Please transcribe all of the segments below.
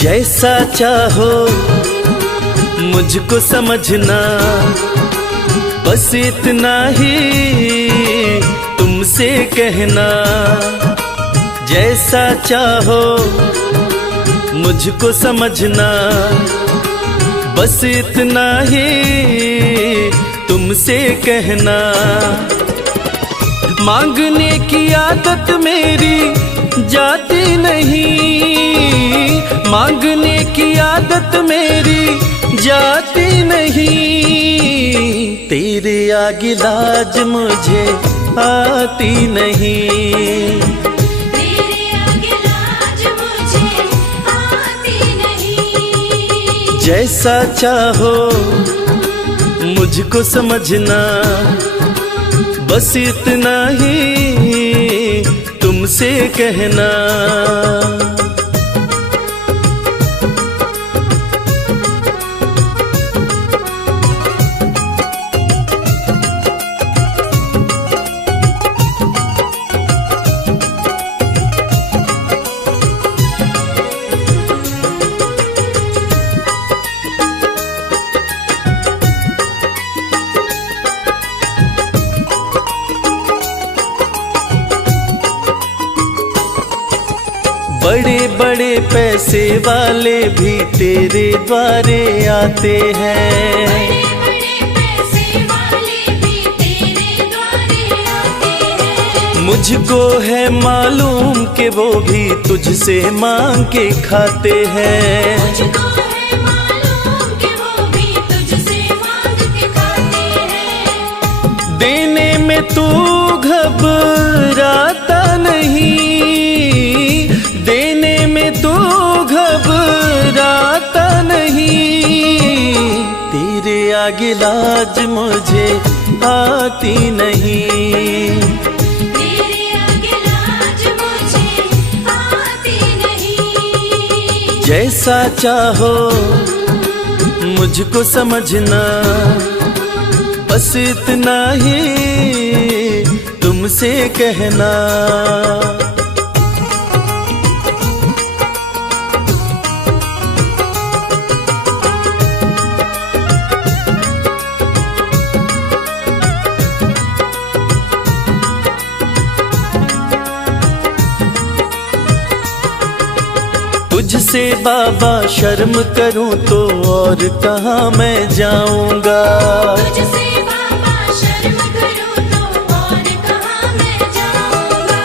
जैसा चाहो मुझको समझना, बस इतना ही तुमसे कहना। जैसा चाहो मुझको समझना, बस इतना ही तुमसे कहना। मांगने की आदत मेरी जाती नहीं, मांगने की आदत मेरी जाती नहीं। तेरे आगे लाज मुझे आती नहीं, तेरे आगे लाज मुझे आती नहीं। जैसा चाहो मुझको समझना, बस इतना ही तुमसे कहना। बड़े बड़े पैसे वाले भी तेरे द्वारे आते हैं, बड़े पैसे वाले भी तेरे द्वारे आते हैं। मुझको है मालूम कि वो भी तुझसे मांग के खाते हैं। मुझको है मालूम कि वो भी तुझसे मांग के खाते हैं। देने में तू घबराता नहीं, देने में तू घबराता नहीं। तेरे आगे लाज मुझे आती नहीं, तेरे आगे लाज मुझे आती नहीं। जैसा चाहो मुझको समझना, बस इतना ही तुमसे कहना। तुझसे बाबा शर्म करूं तो और कहाँ मैं जाऊंगा। तुझसे बाबा शर्म करूं तो और कहाँ मैं जाऊंगा।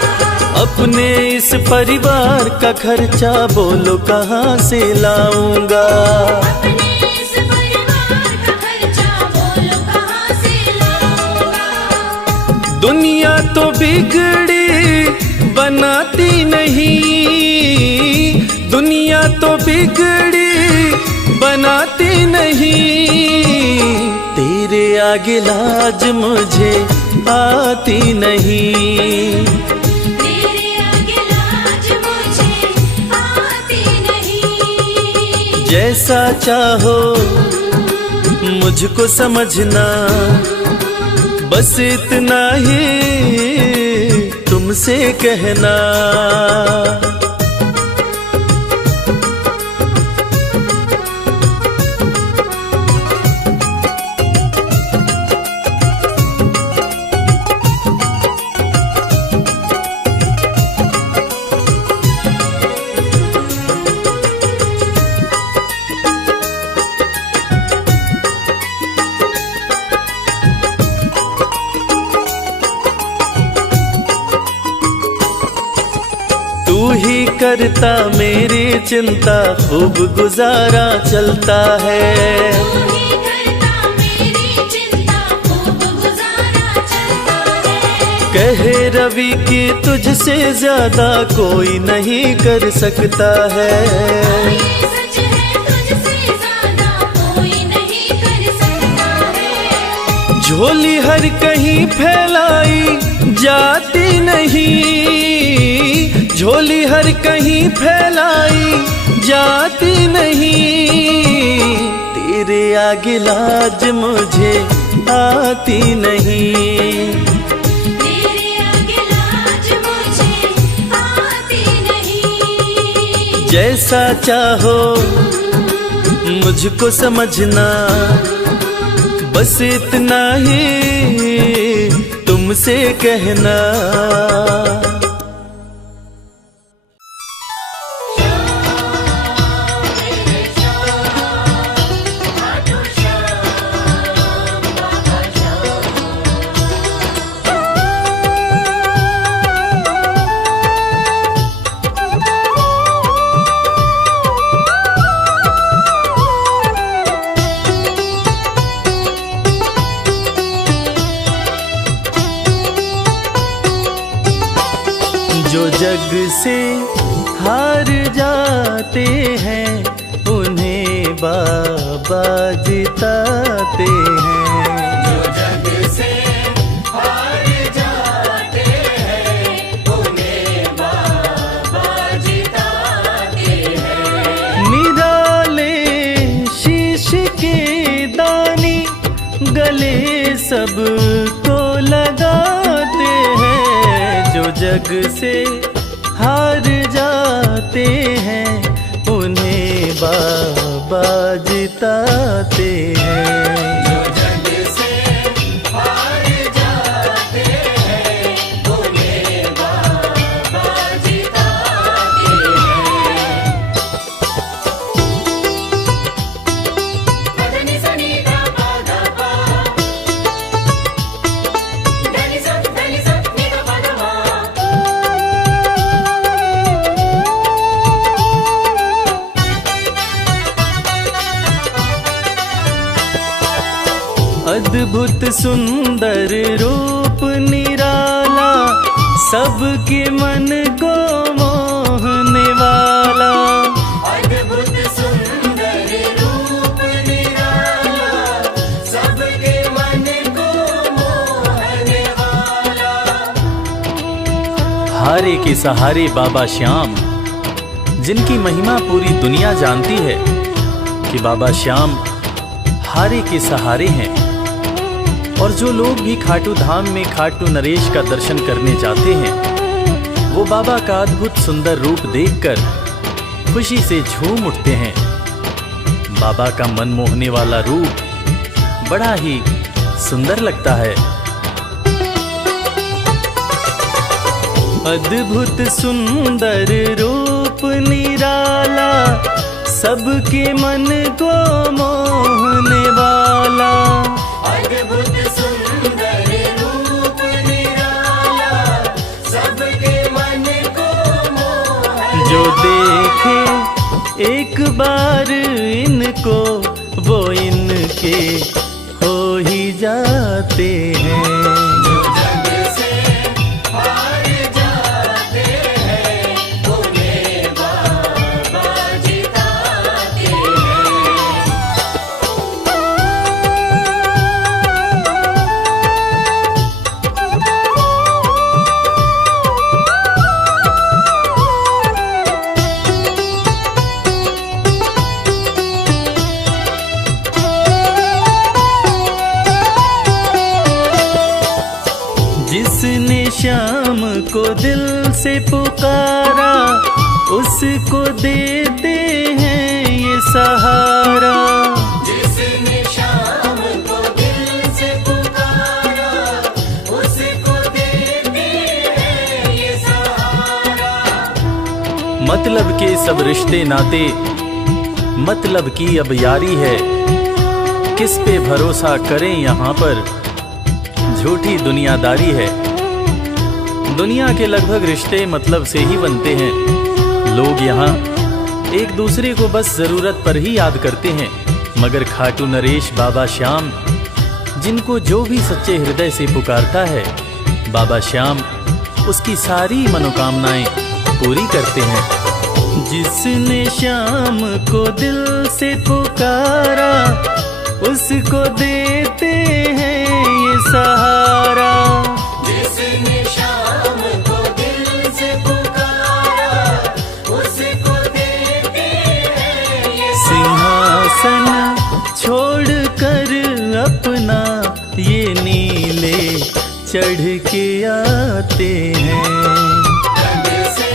अपने इस परिवार का खर्चा बोलो कहाँ से लाऊंगा। अपने इस परिवार का खर्चा बोलो कहाँ से लाऊंगा। दुनिया तो बिगड़ी बनाती नहीं, दुनिया तो बिगड़ी बनाती नहीं। तेरे आगे लाज मुझे आती नहीं, तेरे आगे लाज मुझे आती नहीं। जैसा चाहो मुझको समझना, बस इतना ही तुमसे कहना। तू ही करता मेरी चिंता, खूब गुजारा चलता है। तू ही करता मेरी चिंता, खूब गुजारा चलता है। कहे रवि कि तुझसे ज्यादा कोई नहीं कर सकता है। ये सच है, तुझसे ज्यादा कोई नहीं कर सकता है। झोली हर कहीं फैलाई जाती नहीं, झोली हर कहीं फैलाई जाती नहीं, तेरे आगे लाज मुझे आती नहीं, तेरे आगे लाज मुझे आती नहीं। जैसा चाहो मुझको समझना, बस इतना ही तुमसे कहना। जो जग से हार जाते हैं उन्हें बाबा जिताते हैं, जो जग से हार जाते हैं उन्हें बाबा जिताते हैं। निराले शीश के दानी गले सबको लगाते हैं, जो जग से हार जाते हैं उन्हें बाबा जिताते हैं, जो जग से हार जाते हैं उन्हें बाबा जिताते हैं। धनी सनी धा पा धा पा, धनी सा नि धा पा धा पा। अद्भुत सुंदर रूप निराला, सबके मन को मोहने वाला, अद्भुत सुंदर रूप निराला, सबके मन को मोहने वाला। हारे के सहारे बाबा श्याम, जिनकी महिमा पूरी दुनिया जानती है कि बाबा श्याम हारे के सहारे हैं। और जो लोग भी खाटू धाम में खाटू नरेश का दर्शन करने जाते हैं, वो बाबा का अद्भुत सुंदर रूप देखकर खुशी से झूम उठते हैं। बाबा का मन मोहने वाला रूप बड़ा ही सुंदर लगता है। अद्भुत सुंदर रूप निराला, सबके मन को मोहने वाला, अद्भुत सुंदर रूप निराला, सबके मन को मोहने। जो देखे एक बार इनको, वो इनके हो ही जाते हैं, जो जग से हार जाते हैं उन्हें बाबा जिताते हैं। जिसने श्याम को दिल से पुकारा, उसको देते हैं ये सहारा, जिसने श्याम को दिल से पुकारा, उसको देते हैं ये सहारा। मतलब के सब रिश्ते नाते, मतलब की अब यारी है, किस पे भरोसा करें यहाँ पर, झूठी दुनियादारी है। दुनिया के लगभग रिश्ते मतलब से ही बनते हैं। लोग यहाँ एक दूसरे को बस जरूरत पर ही याद करते हैं, मगर खाटू नरेश बाबा श्याम, जिनको जो भी सच्चे हृदय से पुकारता है, बाबा श्याम उसकी सारी मनोकामनाएं पूरी करते हैं। जिसने श्याम को दिल से पुकारा, उसको देते हैं ये सहारा। जिसने शाम को दिल से पुकारा, उसको देते हैं ये सिंहासन छोड़कर अपना ये नीले चढ़ के आते हैं। जग से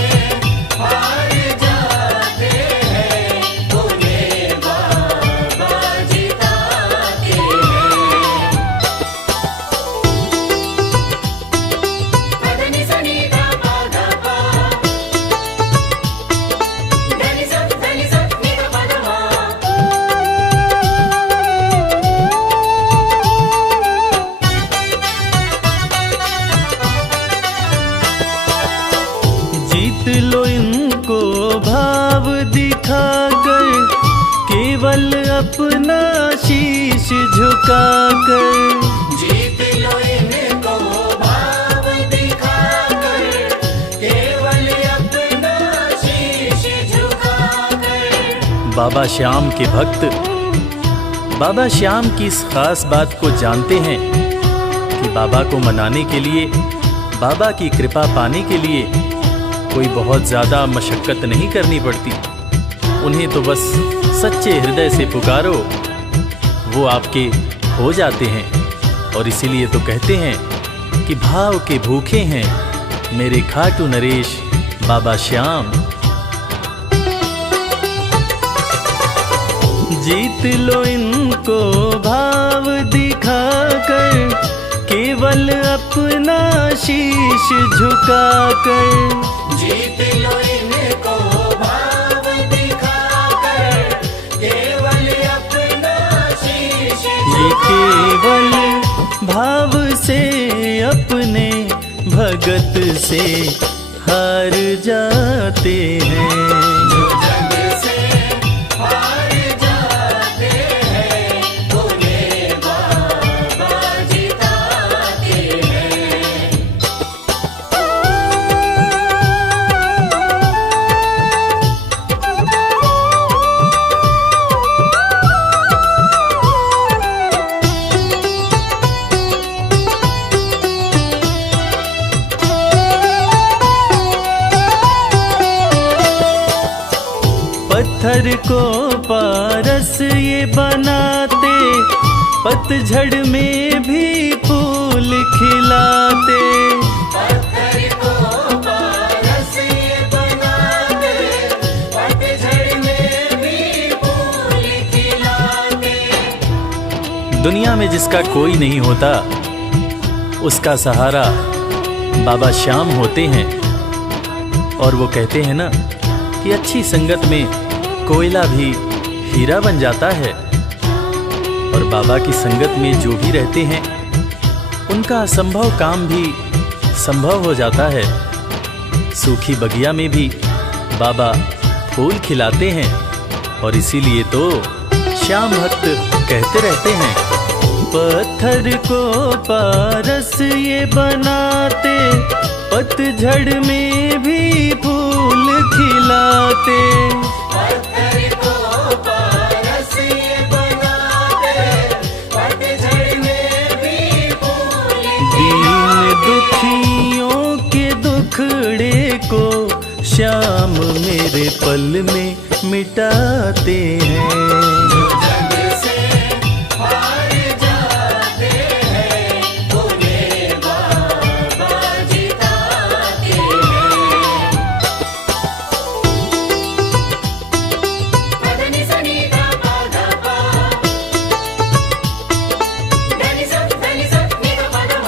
हार जाते हैं, उन्हें बाबा जिताते हैं। पदनि सनि धा पा धा पा, धनि सा नि धा पा धा मा। जीत लो इनको भाव दिखाकर, केवल अपना शीश झुकाकर। जीत लो इनको भाव दिखाकर, केवल अपना शीश झुकाकर। बाबा श्याम के भक्त बाबा श्याम की इस खास बात को जानते हैं कि बाबा को मनाने के लिए, बाबा की कृपा पाने के लिए कोई बहुत ज़्यादा मशक्क़त नहीं करनी पड़ती। उन्हें तो बस सच्चे हृदय से पुकारो, वो आपके हो जाते हैं। और इसीलिए तो कहते हैं कि भाव के भूखे हैं मेरे खाटू नरेश बाबा श्याम। जीत लो इनको भाव दिखाकर, केवल अपना शीश झुकाकर। जीत लो इनको भाव दिखाकर, केवल अपना शीश ये केवल भाव से अपने भगत से हार जाते हैं। जो जग से हार जाते हैं, उन्हें बाबा जिताते हैं। पत्थर को पारस ये बनाते, पतझड़ में भी फूल खिलाते। पत्थर को पारस ये बनाते, पतझड़ में भी फूल खिलाते। दुनिया में जिसका कोई नहीं होता, उसका सहारा बाबा श्याम होते हैं। और वो कहते हैं ना कि अच्छी संगत में कोयला भी हीरा बन जाता है। और बाबा की संगत में जो भी रहते हैं, उनका असंभव काम भी संभव हो जाता है। सूखी बगिया में भी बाबा फूल खिलाते हैं। और इसीलिए तो श्याम भक्त कहते रहते हैं, पत्थर को पारस ये बनाते, पतझड़ में भी फूल खिलाते। पत्थर को पारस ये बनाते, पतझड़ में भी फूल दीन दुखियों के दुखड़े को श्याम मेरे पल में मिटाते हैं। जो जग से हार जाते हैं, उन्हें बाबा जिताते हैं। पदनि सनि धा पा धा पा, धनि सा नि धा पा धा मा।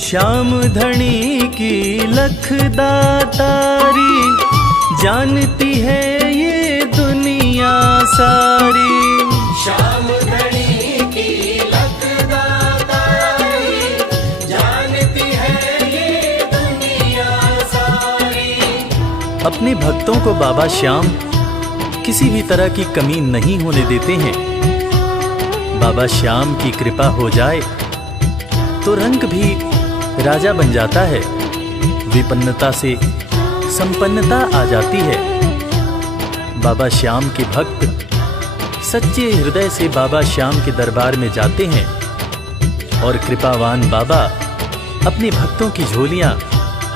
श्याम धनी की लखदातारी, जानती है ये दुनिया सारी। श्याम धनी की लखदातारी, जानती है ये दुनिया सारी। अपने भक्तों को बाबा श्याम किसी भी तरह की कमी नहीं होने देते हैं। बाबा श्याम की कृपा हो जाए तो रंग भी राजा बन जाता है, विपन्नता से संपन्नता आ जाती है। बाबा श्याम के भक्त सच्चे हृदय से बाबा श्याम के दरबार में जाते हैं और कृपावान बाबा अपने भक्तों की झोलियां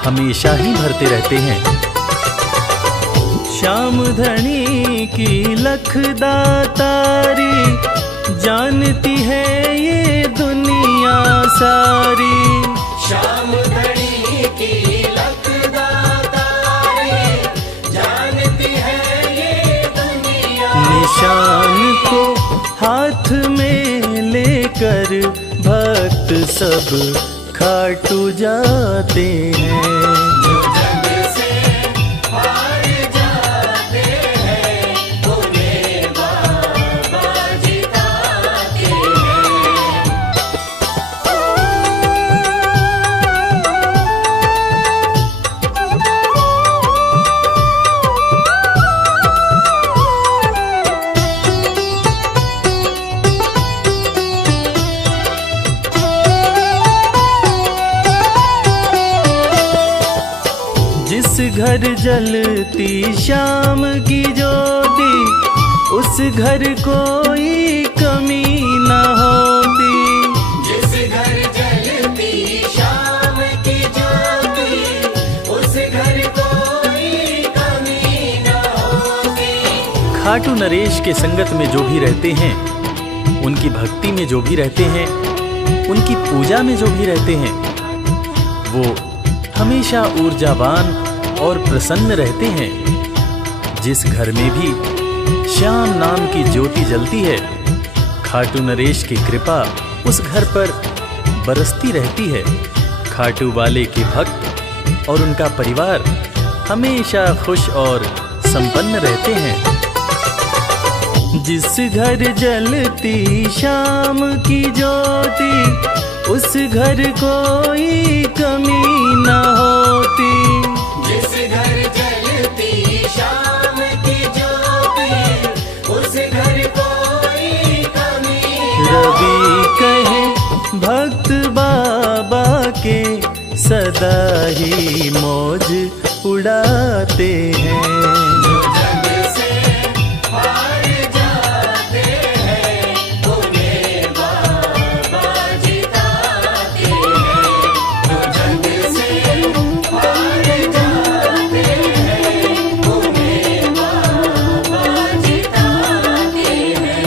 हमेशा ही भरते रहते हैं। श्याम धनी की लखदातारी, जानती है ये दुनिया सारी। श्याम धनी की लखदातारी, जानती है ये दुनिया। निशान को हाथ में लेकर भक्त सब खाटू जाते हैं। जो जग से हार जाते हैं, उन्हें बाबा जिताते हैं। जिस घर जलती श्याम की ज्योति, उस घर कोई कमी न होती। जिस घर जलती श्याम की ज्योति, उस घर कोई कमी न होती। खाटू नरेश के संगत में जो भी रहते हैं, उनकी भक्ति में जो भी रहते हैं, उनकी पूजा में जो भी रहते हैं, वो हमेशा ऊर्जावान और प्रसन्न रहते हैं। जिस घर में भी श्याम नाम की ज्योति जलती है, खाटू नरेश की कृपा उस घर पर बरसती रहती है। खाटू वाले के भक्त और उनका परिवार हमेशा खुश और संपन्न रहते हैं। जिस घर जलती श्याम की ज्योति, उस घर कोई कमी न होती। जिस घर जलती श्याम की ज्योति, उस घर कोई कमी न रवि कहे भक्त बाबा के, सदा ही मौज उड़ाते हैं। जो जग से हार जाते हैं, उन्हें बाबा जिताते हैं। जो जग से हार जाते हैं, उन्हें बाबा जिताते हैं।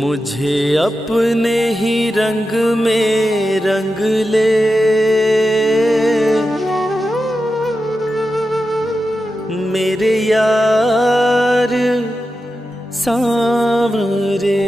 मुझे अपने ही रंग में रंग ले, मेरे यार सांवरे।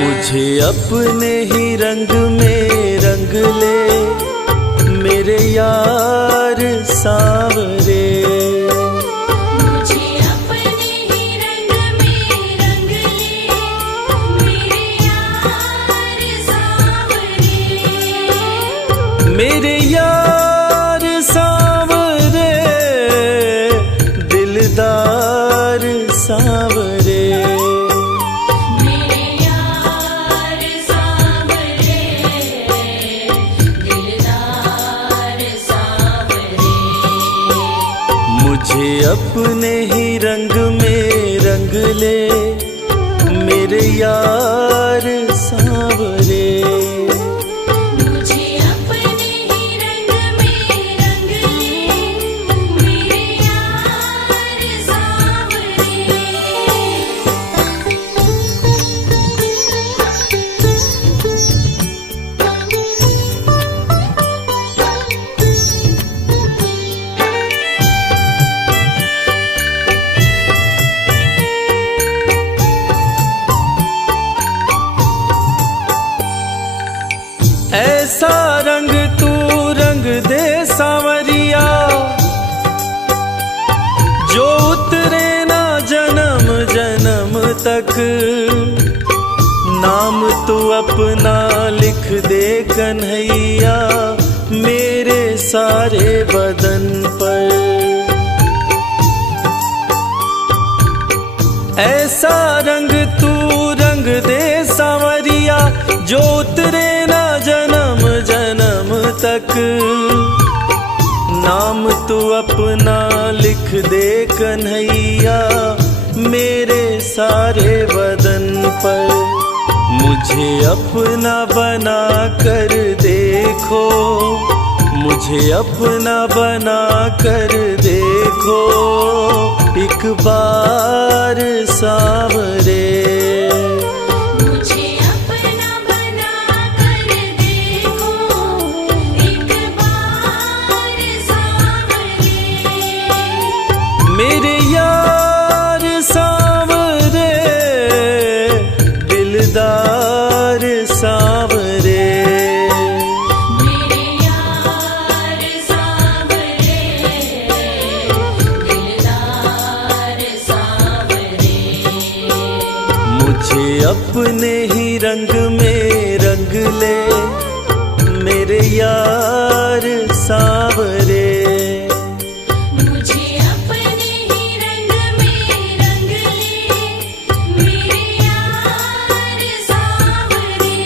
मुझे अपने ही रंग में रंग ले, मेरे यार सांवरे। मुझे अपने ही रंग में रंग ले, मेरे यार सांवरे। मेरे यार सांवरे, दिलदार सांवरे। मेरे यार सांवरे, दिलदार सांवरे। मुझे अपने ही रंग में रंग ले, मेरे यार सांवरे। मुझे अपने ही रंग में रंग ले, मेरे यार तक। नाम तू अपना लिख दे कन्हैया मेरे सारे बदन पर। ऐसा रंग तू रंग दे सांवरिया जो उतरे ना जन्म जन्म तक। नाम तू अपना लिख दे कन्हैया मेरे सारे बदन पर। मुझे अपना बना कर देखो, मुझे अपना बना कर देखो एक बार सांवरे। मुझे अपना बना कर देखो एक बार सांवरे। मेरे यार सांवरे दिलदार सांवरे। मेरे यार सांवरे दिलदार सांवरे। मुझे अपने ही रंग में रंग ले मेरे यार सांवरे। मुझे अपने ही रंग में रंग ले मेरे यार सांवरे।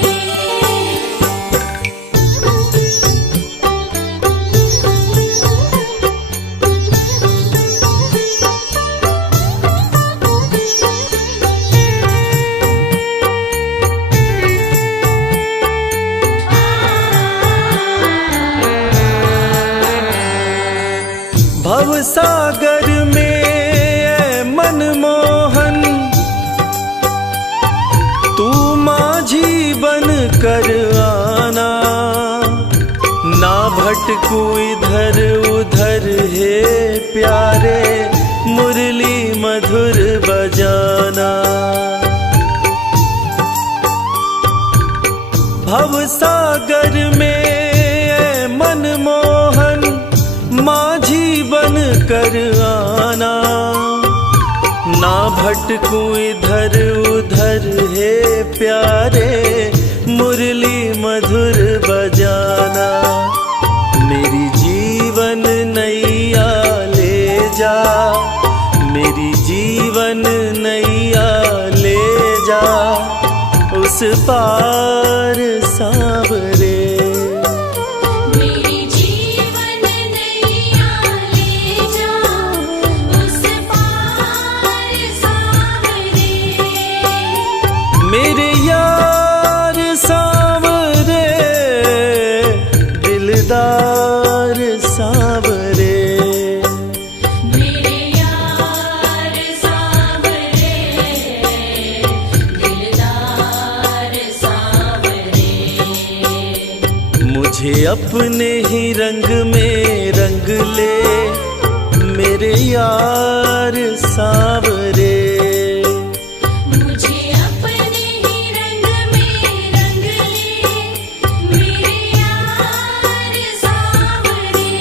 भवसागर में ऐ मनमोहन तू माझी बन कर आना। ना भटकू इधर उधर हे प्यारे मुरली मधुर बजाना। भवसागर में ऐ मनमोहन माझी बन कर आना। ना भटकू इधर उधर हे प्यारे मुरली मधुर बजाना। मेरी जीवन नैया ले जा, मेरी जीवन नैया ले जा उस पार सांवरे। मेरी जीवन नैया ले जा उस पार सांवरे। मेरे यार सांवरे दिलदार सांवरे। मेरे यार सांवरे दिलदार सांवरे। मुझे अपने ही रंग में रंग ले मेरे यार सांवरे। मुझे अपने ही रंग में रंग ले मेरे यार सांवरे।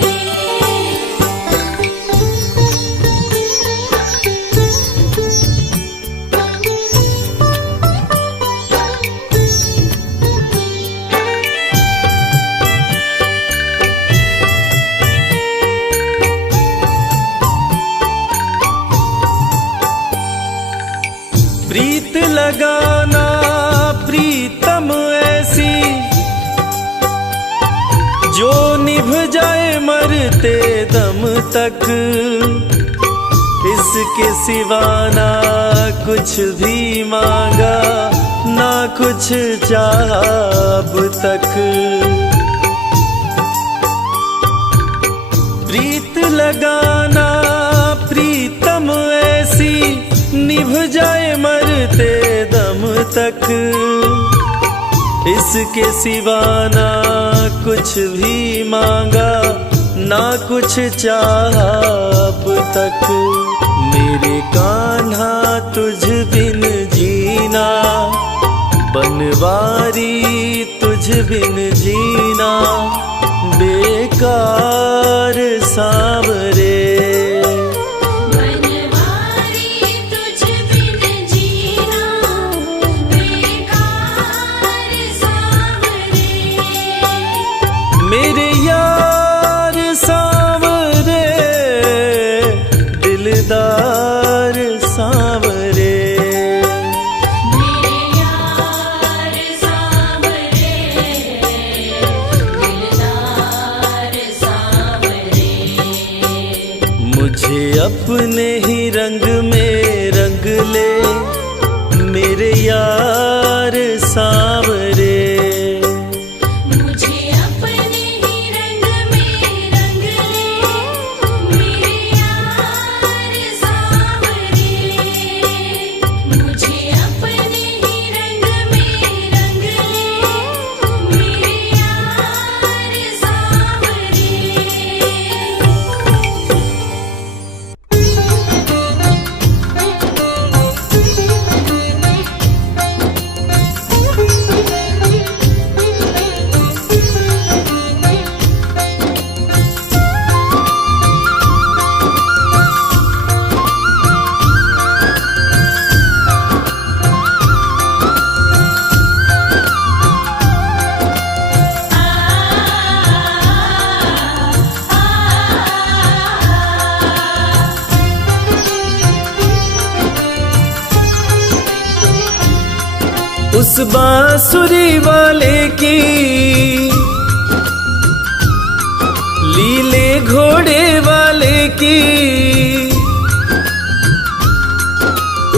प्रीत लगाना प्रीतम ऐसी जो निभ जाए मरते दम तक। इसके सिवा ना कुछ भी मांगा ना कुछ चाहा अब तक। प्रीत लगाना प्रीतम ऐसी निभ जाए मरते दम तक। इसके सिवा ना कुछ भी मांगा ना कुछ चाहा अब तक। मेरे कान्हा तुझ बिन जीना बनवारी तुझ बिन जीना बेकार सांवरे। बनवारी तुझ बिन जीना अपने ही रंग में रंग ले मेरे यार सांवरे। मुझे अपने ही रंग में रंग ले मेरे यार सांवरे। मुझे अपने ही रंग में रंग ले मेरे यार सांवरे। उस बांसुरी वाले की लीले घोड़े वाले की,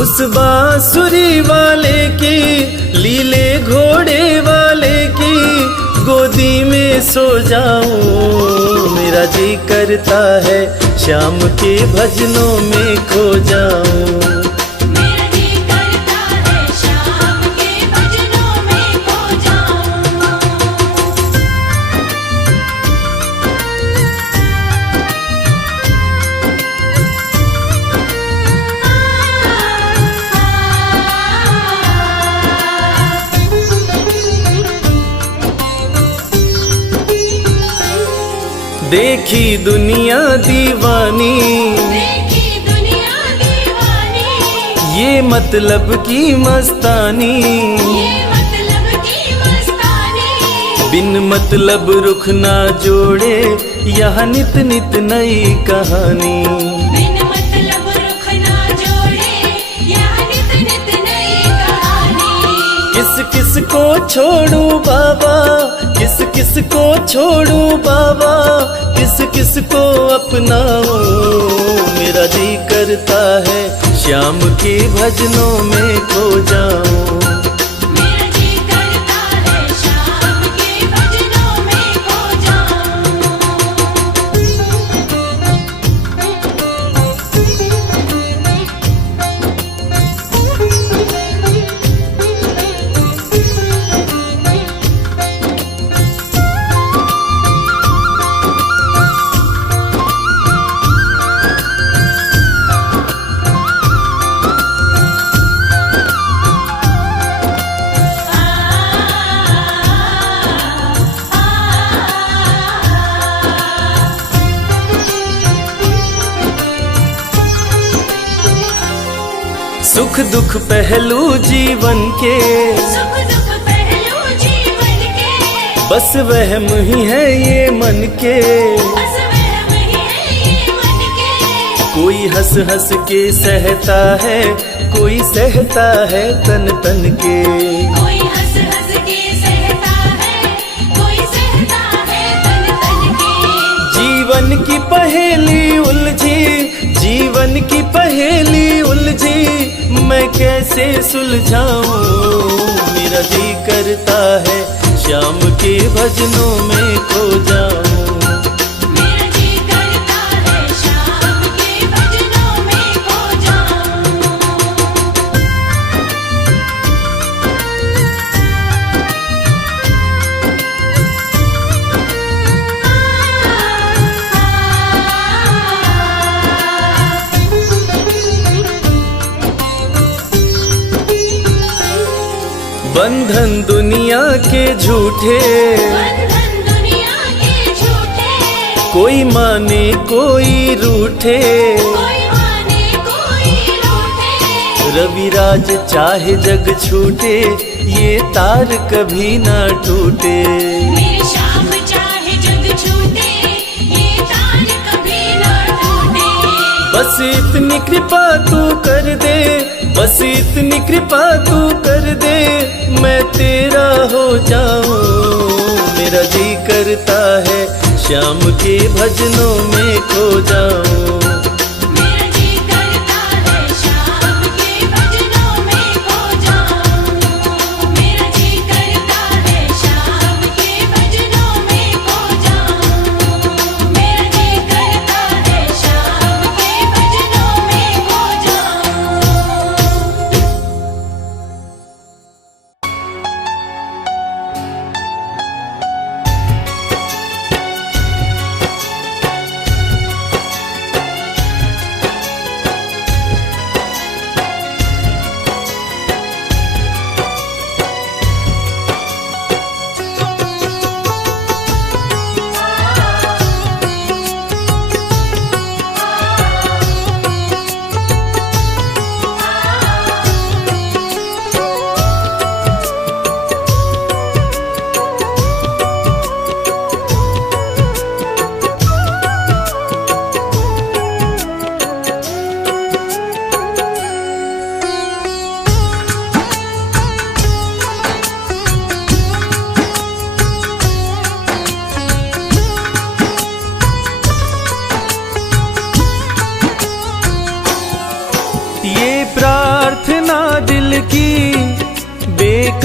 उस बांसुरी वाले की लीले घोड़े वाले की गोदी में सो जाऊं। मेरा जी करता है शाम के भजनों में खो जाऊं। मेरा जी करता है शाम के भजनों में खो जाऊं। देखी दुनिया दीवानी देखी दुनिया दीवानी, ये मतलब की मस्तानी, ये मतलब की मस्तानी। बिन मतलब रुख ना जोड़े यहाँ नित नित नई कहानी। बिन मतलब रुख ना जोड़े यहाँ नित नित नई कहानी। किस किस को छोड़ूं बाबा, किस किस को छोड़ूं बाबा, किस किस को अपनाऊं। मेरा जी करता है श्याम के भजनों में खो जाऊं। मेरा जी करता है शाम के भजनों में खो जाऊं। सुख दुख पहलू जीवन के, सुख दुख पहलू जीवन के, बस वहम ही है ये मन के। बस वहम ही है ये मन के। कोई हंस हंस के सहता है, कोई सहता है तन तन के। कोई हंस हंस के सहता है, कोई सहता है तन तन के। जीवन की पहेली उलझी, जीवन की पहेली उलझी, मैं कैसे सुलझाऊं। मेरा जी करता है श्याम के भजनों में खो जाऊं। मेरा जी करता है शाम के भजनों में खो जाऊं। बंधन दुनिया के झूठे, बंधन दुनिया के झूठे, कोई माने कोई रूठे। कोई माने कोई रूठे। रविराज चाहे जग छूटे, ये तार कभी ना टूटे। मेरी शाम चाहे जग छूटे, ये तार कभी ना टूटे। बस इतनी कृपा तू कर दे, बस इतनी कृपा तू कर दे, मैं तेरा हो जाऊं। मेरा जी करता है श्याम के भजनों में खो जाऊं। मेरा जी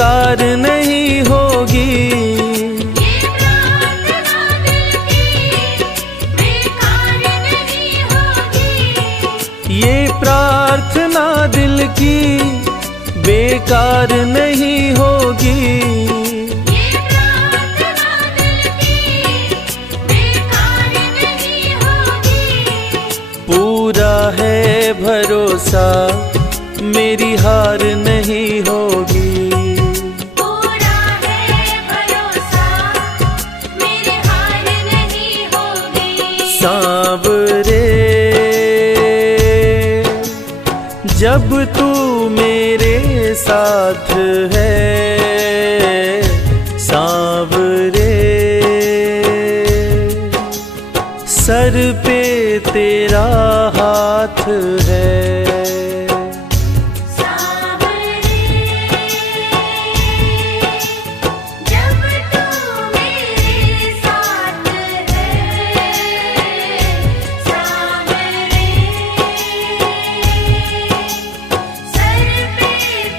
बेकार नहीं होगी। ये प्रार्थना दिल की बेकार नहीं होगी। ये प्रार्थना दिल की बेकार नहीं होगी। ये प्रार्थना दिल की बेकार नहीं होगी। पूरा है भरोसा मेरी हार नहीं होगी। पूरा है भरोसा मेरी हार नहीं होगी। सांवरे जब तू मेरे साथ है, सांवरे सर पे तेरा हाथ है। सांवरे जब तू मेरे साथ है, सांवरे सर पे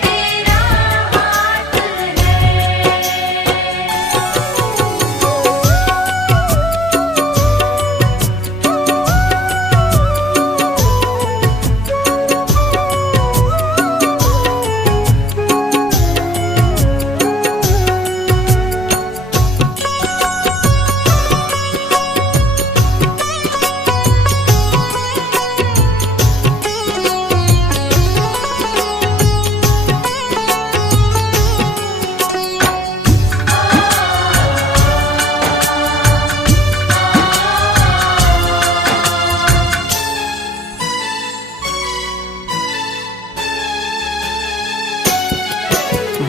तेरा हाथ है।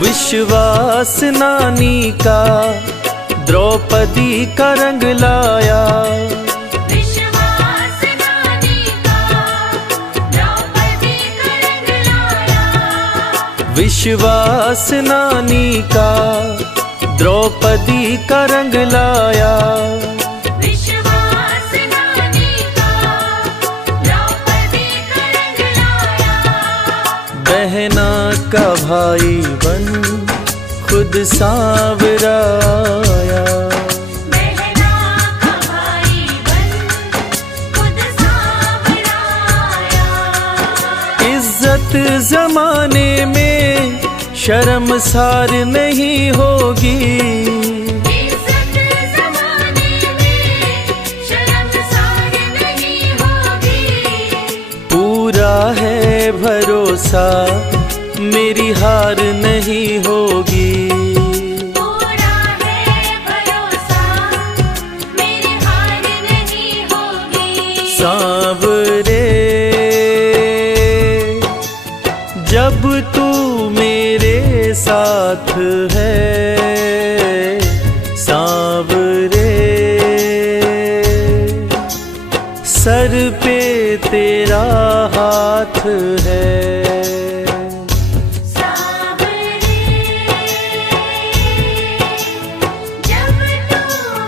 विश्वास नानी का द्रौपदी का रंग लाया। विश्वास नानी का द्रौपदी का रंग लाया। विश्वास नानी का द्रौपदी का रंग लाया। विश्वास नानी का द्रौपदी का रंग लाया। बहना का भाई बन खुद सांवरा आया। बहना का भाई बन खुद सांवरा आया। इज्जत जमाने में शर्मसार नहीं होगी। इज्जत ज़माने में शर्मसार नहीं होगी। पूरा है भरोसा मेरी हार नहीं होगी। पूरा है भरोसा मेरी हार नहीं होगी। सांवरे जब तू मेरे साथ है, सांवरे सर पे तेरा हाथ है। सांवरे जब तू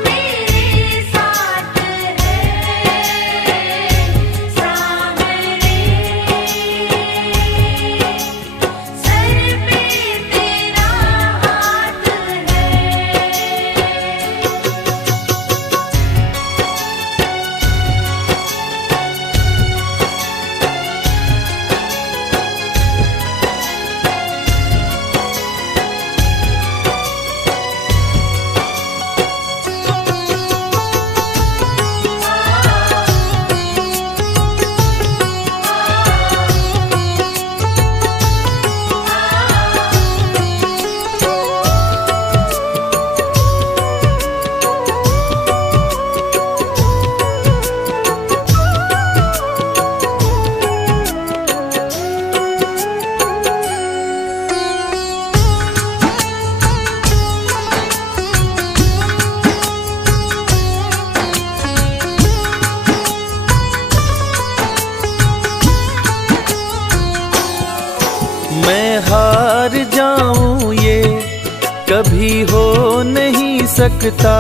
मेरे साथ है, सांवरे सर पे तेरा हाथ है। मैं हार जाऊं ये कभी हो नहीं सकता।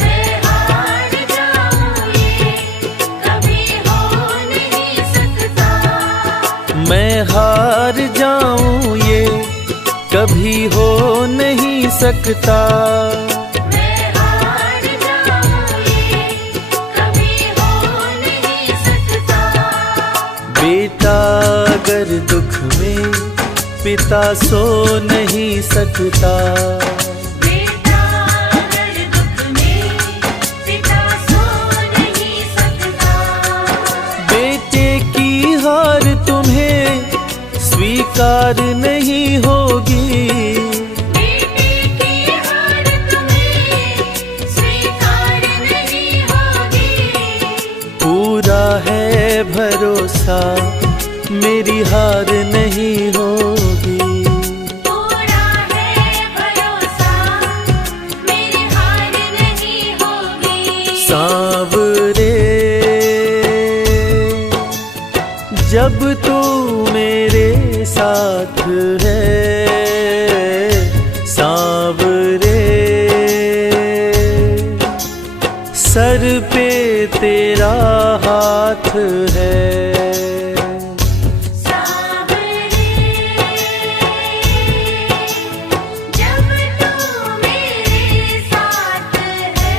मैं हार जाऊं ये कभी हो नहीं सकता। मैं हार जाऊं ये कभी हो नहीं सकता। मैं हार जाऊं ये कभी हो नहीं सकता। बेटा अगर दुख में पिता सो नहीं सकता। बेटा अगर दुख में पिता सो नहीं सकता। बेटे की हार तुम्हें स्वीकार नहीं होगी। बेटे की हार तुम्हें स्वीकार नहीं होगी। पूरा है भरोसा मेरी हार नहीं होगी। पूरा है भरोसा मेरी हार नहीं होगी। सांवरे जब तू मेरे साथ है, सांवरे सर पे तेरा हाथ है। सांवरे जब तू मेरे साथ है।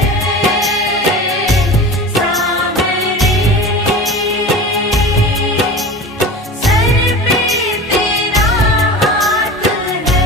सांवरे सर पे तेरा हाथ है।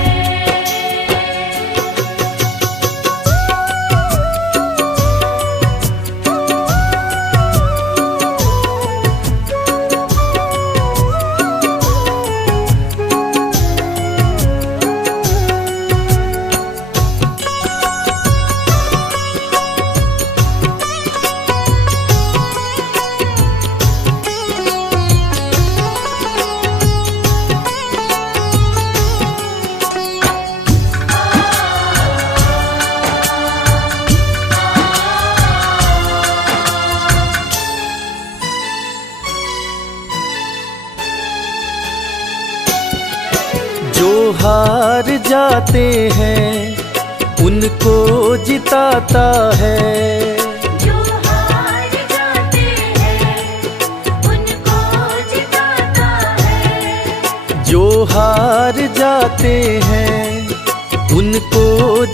जो हार जाते हैं उनको जिताता है। जो हार जाते हैं उनको जिताता है। जो हार जाते हैं उनको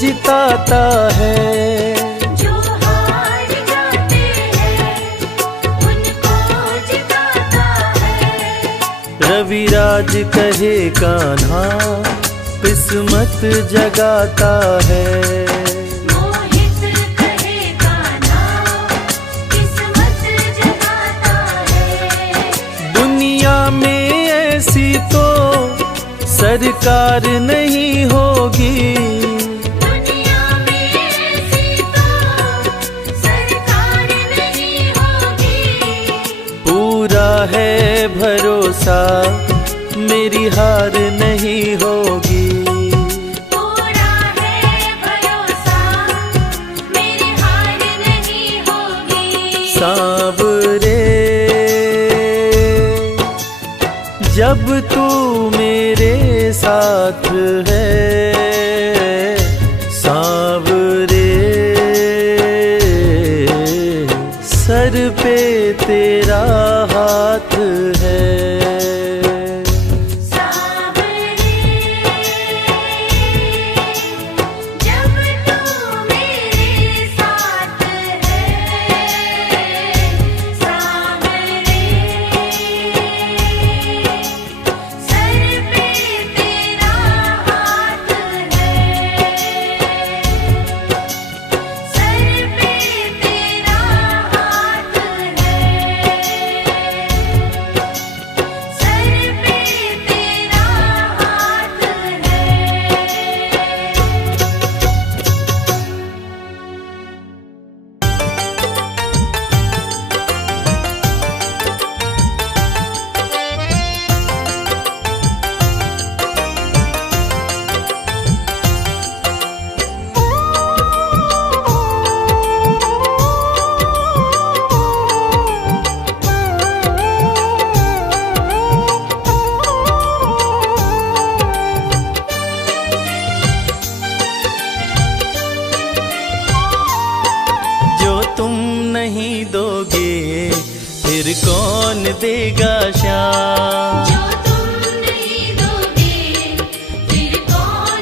जिताता है। जो हार जाते हैं उनको जिताता है। रविराज कहे कान्हा किस्मत जगाता है। मोहित कहे कान्हा किस्मत जगाता है। दुनिया में ऐसी तो सरकार नहीं होगी। दुनिया में ऐसी तो सरकार नहीं होगी। पूरा है भरोसा मेरी हार नहीं होगी। पूरा है भरोसा मेरी हार नहीं होगी। सांवरे जब तू मेरे साथ है, सांवरे सर पे तेरा हाथ है। सांवरे जब तू मेरे साथ है। सांवरे सर पे तेरा हाथ है। सर पे तेरा हाथ है। सर पे तेरा हाथ जो तुम नहीं दोगे फिर कौन देगा श्याम। जो तुम नहीं दोगे फिर कौन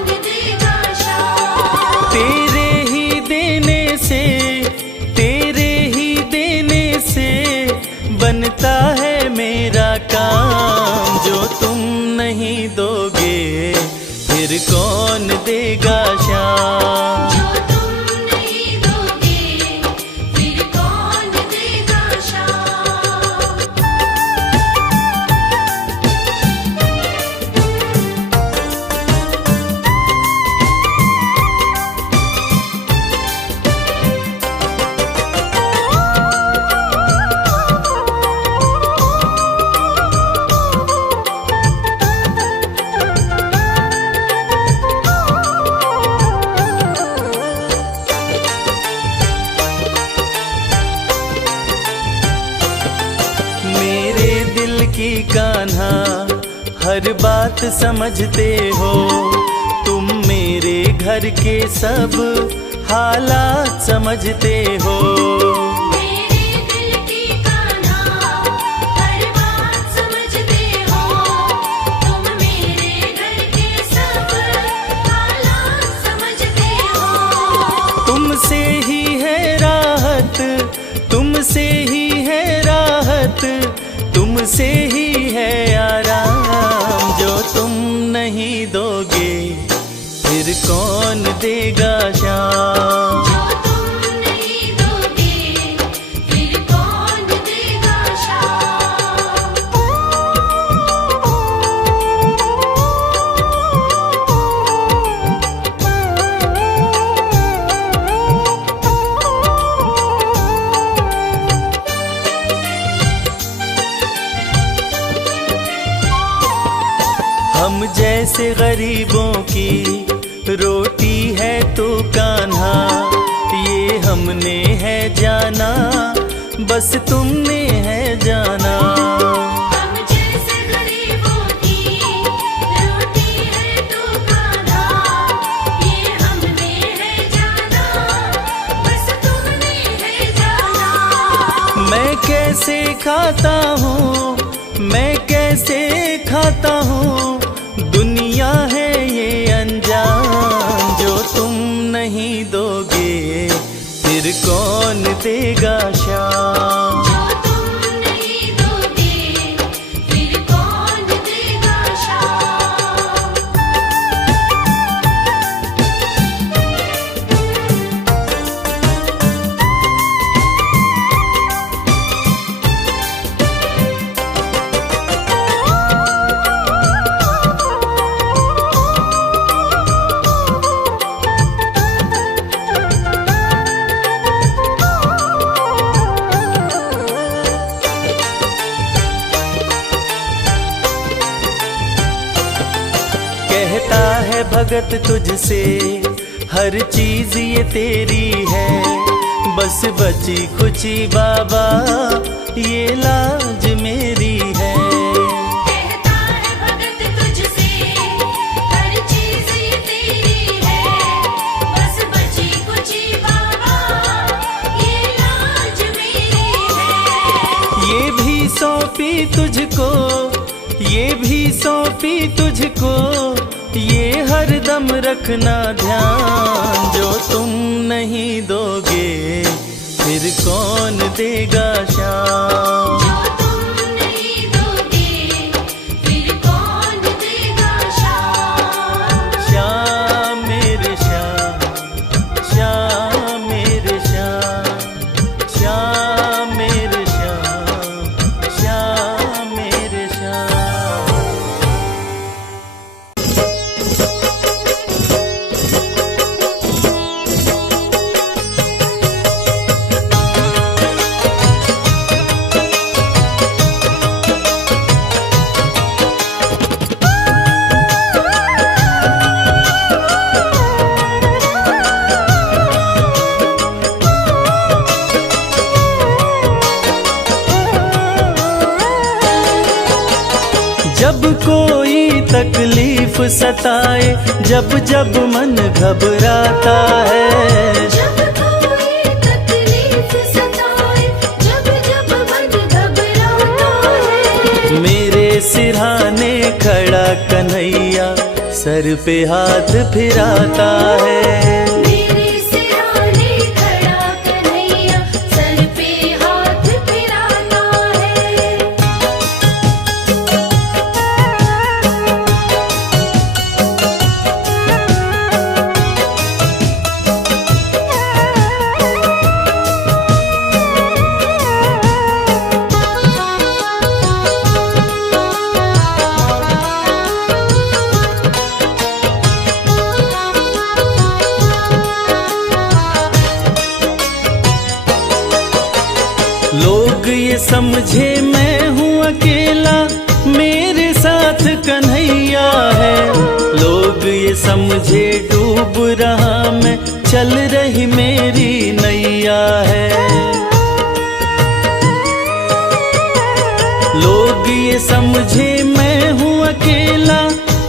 कौन देगा श्याम। जो तुम नहीं दोगे फिर कौन देगा श्याम। मेरे दिल की कान्हा हर बात समझते हो, तुम मेरे घर के सब हालात समझते हो। मेरे दिल की कान्हा हर बात समझते हो, तुम मेरे घर के सब हालात समझते हो। तुमसे ही है राहत, तुमसे ही है राहत, तुमसे ही है आराम। जो तुम नहीं दोगे फिर कौन देगा श्याम। जो तुम नहीं दोगे फिर कौन देगा श्याम। हम जैसे गरीबों की रोटी है तो कान्हा, ये हमने है जाना, बस तुमने है जाना। हम जैसे गरीबों की रोटी है तो कान्हा, ये हमने है जाना, बस तुमने है जाना। मैं कैसे खाता हूँ, मैं कैसे खाता हूँ, दुनिया है ये अनजान। जो तुम नहीं दोगे फिर कौन देगा श्याम। जो तुम नहीं दोगे फिर कौन देगा श्याम। कहता है भगत तुझसे हर चीज ये तेरी है, बस बची खुची बाबा ये लाज मेरी है। कहता है भगत तुझसे हर चीज ये तेरी है, बस बची कुची बाबा ये लाज मेरी है। ये भी सौंपी तुझको, ये भी सौंपी तुझको, ये हरदम रखना ध्यान। जो तुम नहीं दोगे फिर कौन देगा श्याम। जो तुम नहीं दोगे फिर कौन देगा श्याम। श्याम मेरे श्याम, श्याम मेरे श्याम, श्याम मेरे श्याम, श्याम मेरे श्याम। जब कोई तकलीफ सताए, जब जब मन घबराता है, जब कोई तकलीफ सताए, जब जब मन घबराता है, मेरे सिरहाने खड़ा कन्हैया सर पे हाथ फिराता है। मेरे सिरहाने खड़ा कन्हैया सर पे हाथ फिराता है। लोग ये समझे मैं हूँ अकेला, मेरे साथ कन्हैया है। लोग ये समझे डूब रहा मैं, चल रही मेरी नैया है। लोग ये समझे मैं हूँ अकेला,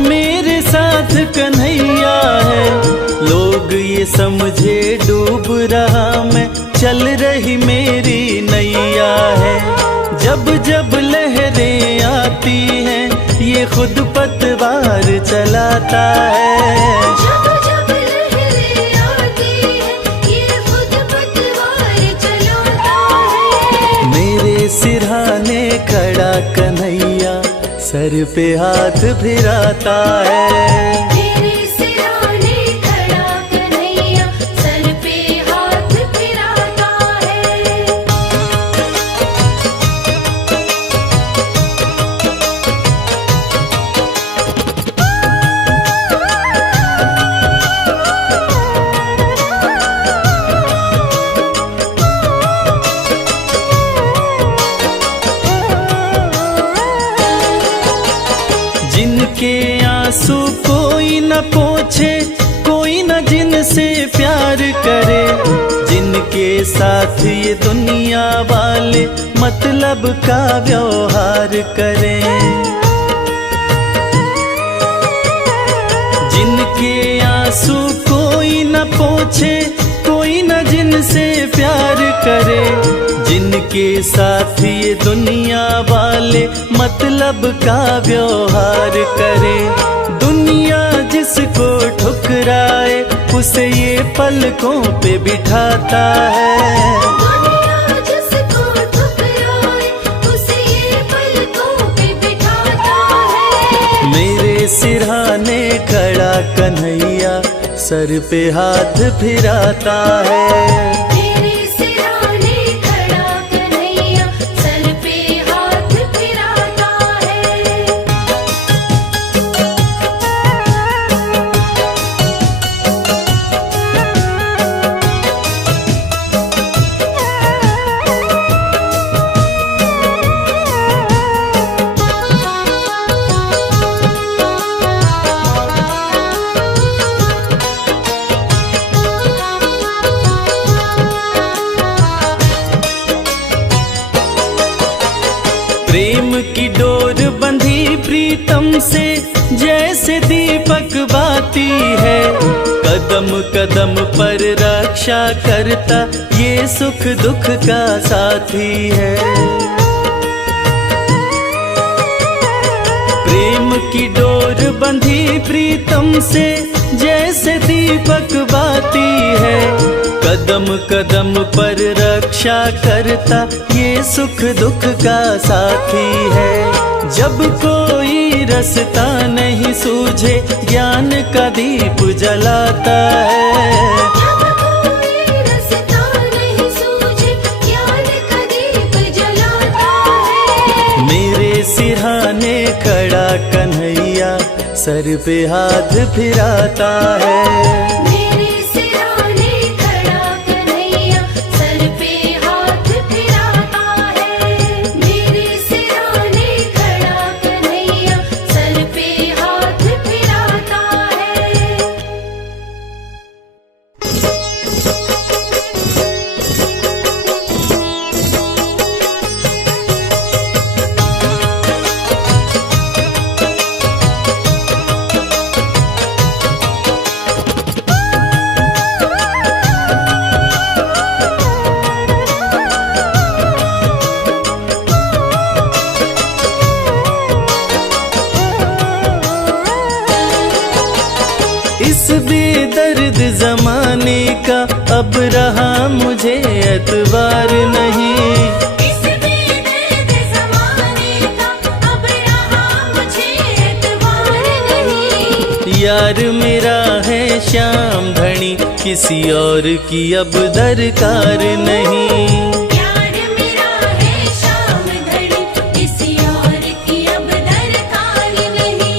मेरे साथ कन्हैया है। लोग ये समझे डूब रहा मैं, चल रही मेरी नैया है। जब जब लहरें आती हैं, ये खुद पतवार चलाता है। जब जब लहरें आती हैं, ये खुद पतवार चलाता है। मेरे सिरहाने खड़ा कन्हैया, सर पे हाथ फिराता है। मेरे सिरहाने खड़ा कन्हैया, सर पे हाथ फिराता है। जिनके आंसू कोई न पोछे, कोई न जिनसे प्यार करे, जिनके साथ ये दुनिया वाले मतलब का व्यवहार करें। जिनके आंसू कोई न पोछे, कोई न जिनसे प्यार करे, जिनके साथ ये दुनिया वाले मतलब का व्यवहार करे। दुनिया जिसको ठुकराए, उसे ये पलकों पे बिठाता है। दुनिया जिसको ठुकराए, उसे ये पलकों पे बिठाता है। मेरे सिरहाने खड़ा कन्हैया, सर पे हाथ फिराता है। मेरे सिरहाने खड़ा कन्हैया, सर पे हाथ फिराता है। प्रेम की डोर बंधी प्रीतम से, जैसे दीपक बाती है। कदम कदम पर रक्षा करता, ये सुख दुख का साथी है। प्रेम की डोर बंधी प्रीतम से, जैसे दीपक बाती है। कदम कदम पर रक्षा करता, ये सुख दुख का साथी है। जब कोई रास्ता नहीं सूझे, ज्ञान का दीप जलाता है। जब कोई रास्ता नहीं सूझे, ज्ञान का दीप जलाता है। मेरे सिरहाने खड़ा कन्हैया, सर पे हाथ फिराता है। मेरे सिरहाने खड़ा कन्हैया, सर पे हाथ फिराता है। मेरे सिरहाने खड़ा कन्हैया, सर पे हाथ फिराता है। इस बेदर्द जमाने का अब रहा मुझे एतबार नहीं। इस बेदर्द ज़माने का अब रहा मुझे एतबार नहीं। यार मेरा है श्याम धनी, किसी और की अब दरकार नहीं। प्यार मेरा है शाम धड़ी, किसी और की अब दरकार नहीं।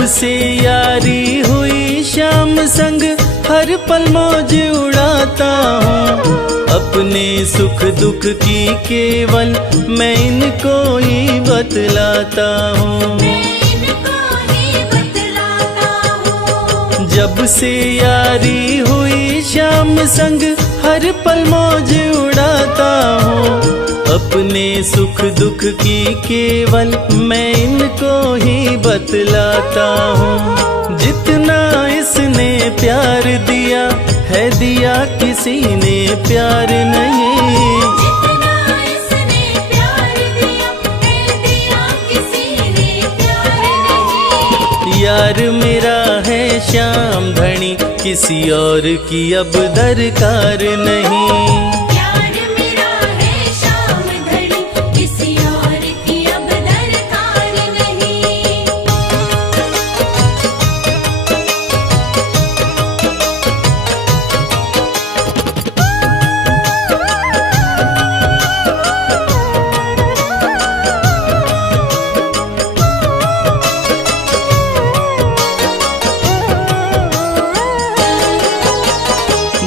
जब से यारी हुई श्याम संग हर पल मौज उड़ाता हूँ। अपने सुख दुख की केवल मैं इनको ही बतलाता हूँ। जब से यारी हुई श्याम संग हर पल मौज उड़ाता हूँ। अपने सुख दुख की केवल मैं इनको ही बतलाता हूँ। जितना इसने प्यार दिया है दिया किसी ने प्यार नहीं। जितना इसने प्यार दिया है दिया किसी ने प्यार नहीं। यार मेरा है श्याम धनी किसी और की अब दरकार नहीं। प्यार मेरा है श्याम धनी किसी और की अब दरकार नहीं।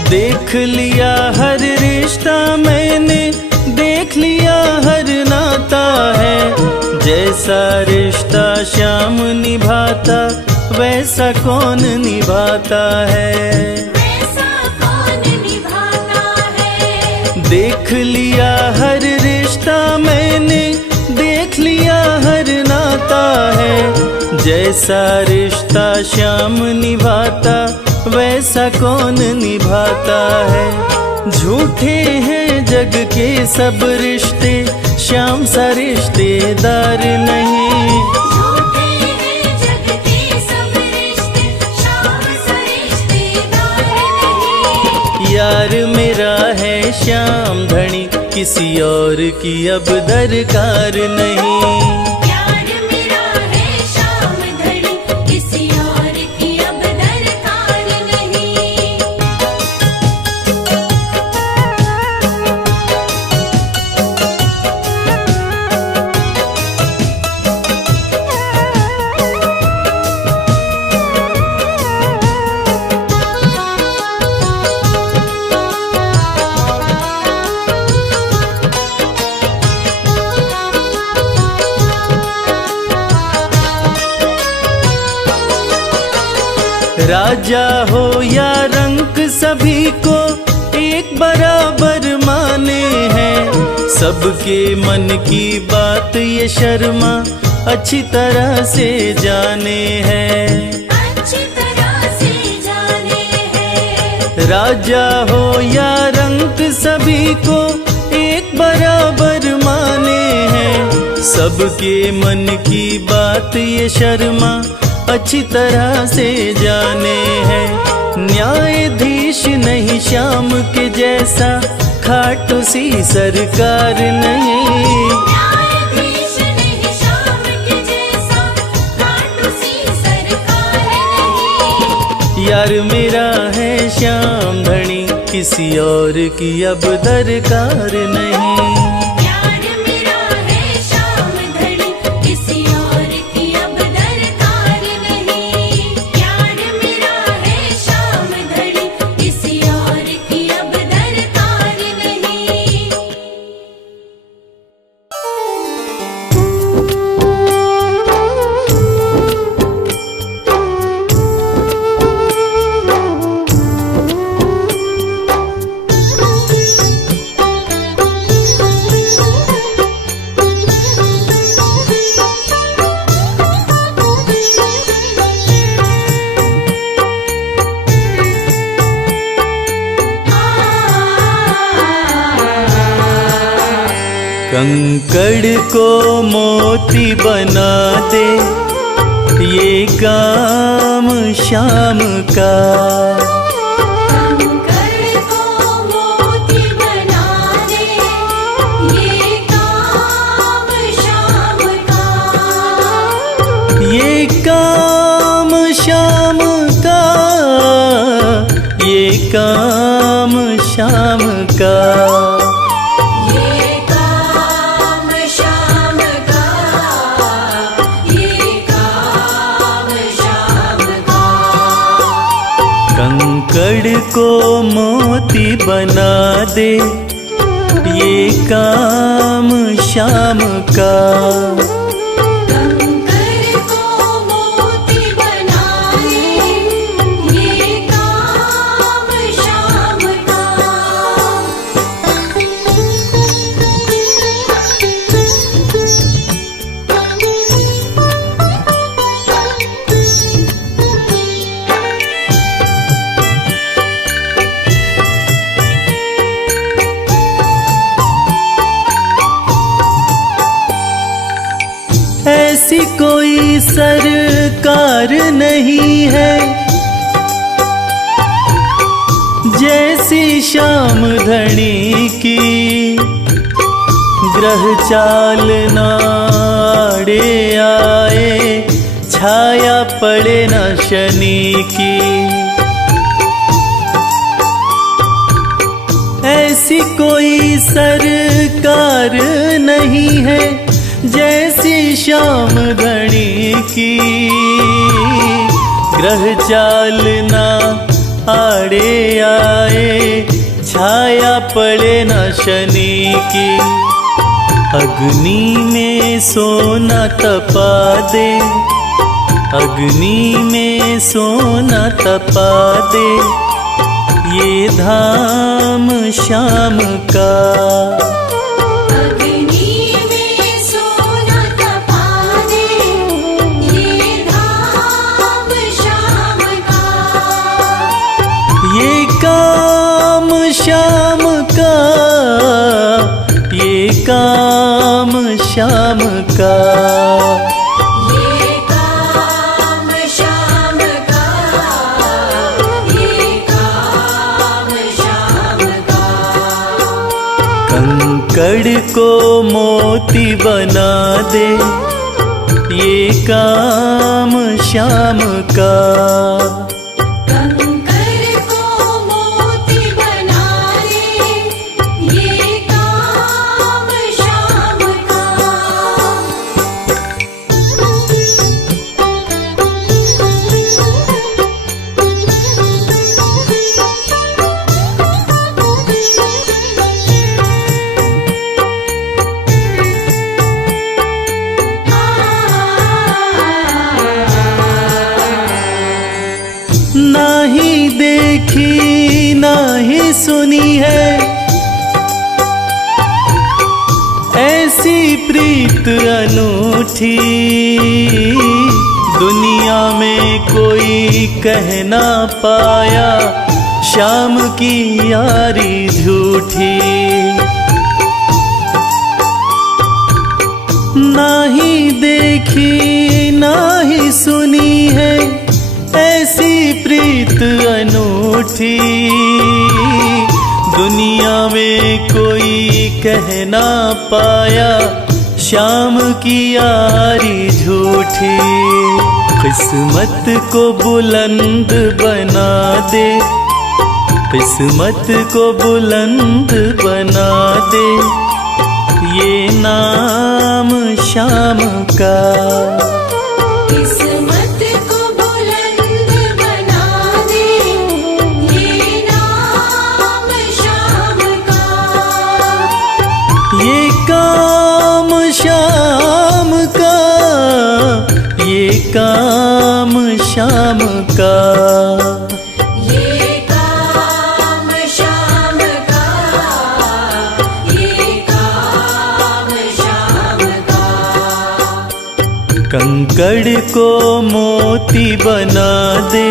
देख लिया हर रिश्ता मैंने, देख लिया हर नाता है। जैसा रिश्ता श्याम निभाता वैसा कौन निभाता है। वैसा कौन निभाता है। देख लिया हर रिश्ता मैंने, देख लिया हर नाता है। जैसा रिश्ता श्याम निभाता वैसा कौन निभाता है। झूठे हैं जग के सब रिश्ते श्याम सा रिश्तेदार नहीं। झूठे हैं जग के सब रिश्ते श्याम सा रिश्तेदार नहीं। यार मेरा है श्याम धनी किसी और की अब दरकार नहीं। प्यार मेरा है श्याम धनी किसी और की अब दरकार नहीं। राजा हो या रंक सभी को एक बराबर माने हैं। सबके मन की बात ये शर्मा अच्छी तरह से जाने हैं। अच्छी तरह से जाने हैं। राजा हो या रंक सभी को एक बराबर माने हैं। सबके मन की बात ये शर्मा अच्छी तरह से जाने हैं। न्यायाधीश नहीं श्याम के जैसा खाटू सी सरकार नहीं। न्यायाधीश नहीं श्याम के जैसा खाटू सी सरकार नहीं। यार मेरा है श्याम धनी किसी और की अब दरकार नहीं। प्यार मेरा है श्याम धनी किसी और की अब दरकार नहीं। प्यार मेरा है श्याम धनी किसी और की अब दरकार नहीं। कंकड़ को मोती बना दे ये काम श्याम का। कंकड़ को मोती बना दे ये काम श्याम का। ये काम श्याम का, ये काम श्याम का। ये काम श्याम का। ये काम को मोती बना दे, ये काम श्याम का। कंकर को मोती बना दे, ये काम श्याम का। ऐसी कोई सरकार नहीं है जैसी श्याम धनी की। ग्रह चाल नाड़े आए, छाया पड़े न शनि की। ऐसी कोई सरकार नहीं है जैसी श्याम धनी की। ग्रह चाल ना आड़े आए, छाया पड़े न शनि की। अग्नि में सोना तपा दे, अग्नि में सोना तपा दे, ये धाम श्याम का। ये काम श्याम का, ये काम श्याम का। ये काम श्याम का, ये काम श्याम का। कंकड़ को मोती बना दे, ये काम श्याम का। नाही देखी नाही सुनी है ऐसी प्रीत अनूठी। दुनिया में कोई कह ना पाया श्याम की यारी झूठी। नाही देखी नाही सुनी है ऐसी प्रीत अनूठी। दुनिया में कोई कह ना पाया श्याम की यारी झूठी। किस्मत को बुलंद बना दे, किस्मत को बुलंद बना दे, ये नाम श्याम का। किस्मत को बुलंद बना दे, ये नाम श्याम का। ये काम श्याम का, ये काम श्याम का। ये काम श्याम का, ये काम श्याम का। कंकड़ को मोती बना दे,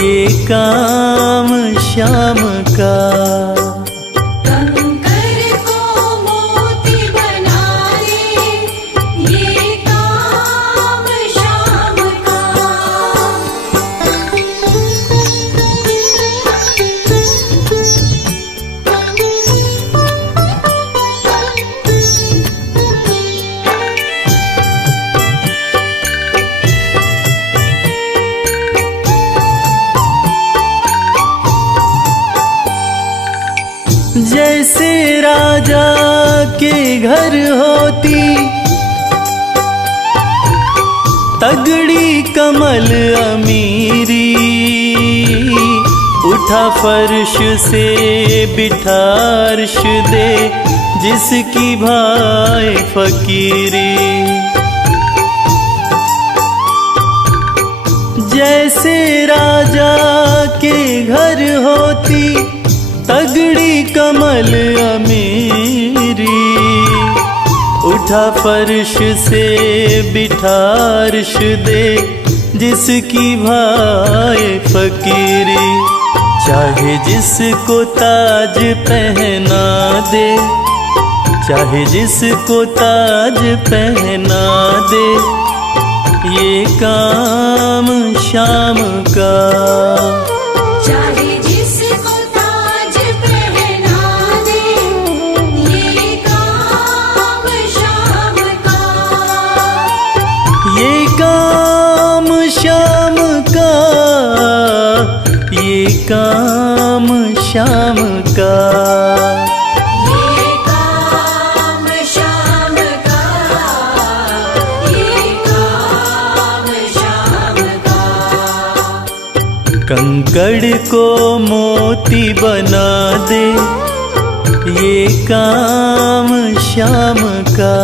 ये काम श्याम का। कंकर को मोती बना दे, ये काम श्याम का। जैसे राजा के घर होती तगड़ी कमल अमीरी, उठ उठा फर्श से बिठा अर्श दे, जिसकी भाई फकीरी। जैसे राजा के घर होती तगड़ी कमल अमीरी, उठा फर्श से बिठा अर्श दे, जिसकी भाई फकीरी। चाहे जिसको ताज पहना दे, चाहे जिसको ताज पहना दे, ये काम शाम का। चाहे जिसको ताज पहना दे, ये काम शाम का। ये काम शाम का, ये काम शाम का। ये काम शाम का, ये काम शाम का। कंकड़ को मोती बना दे, ये काम शाम का।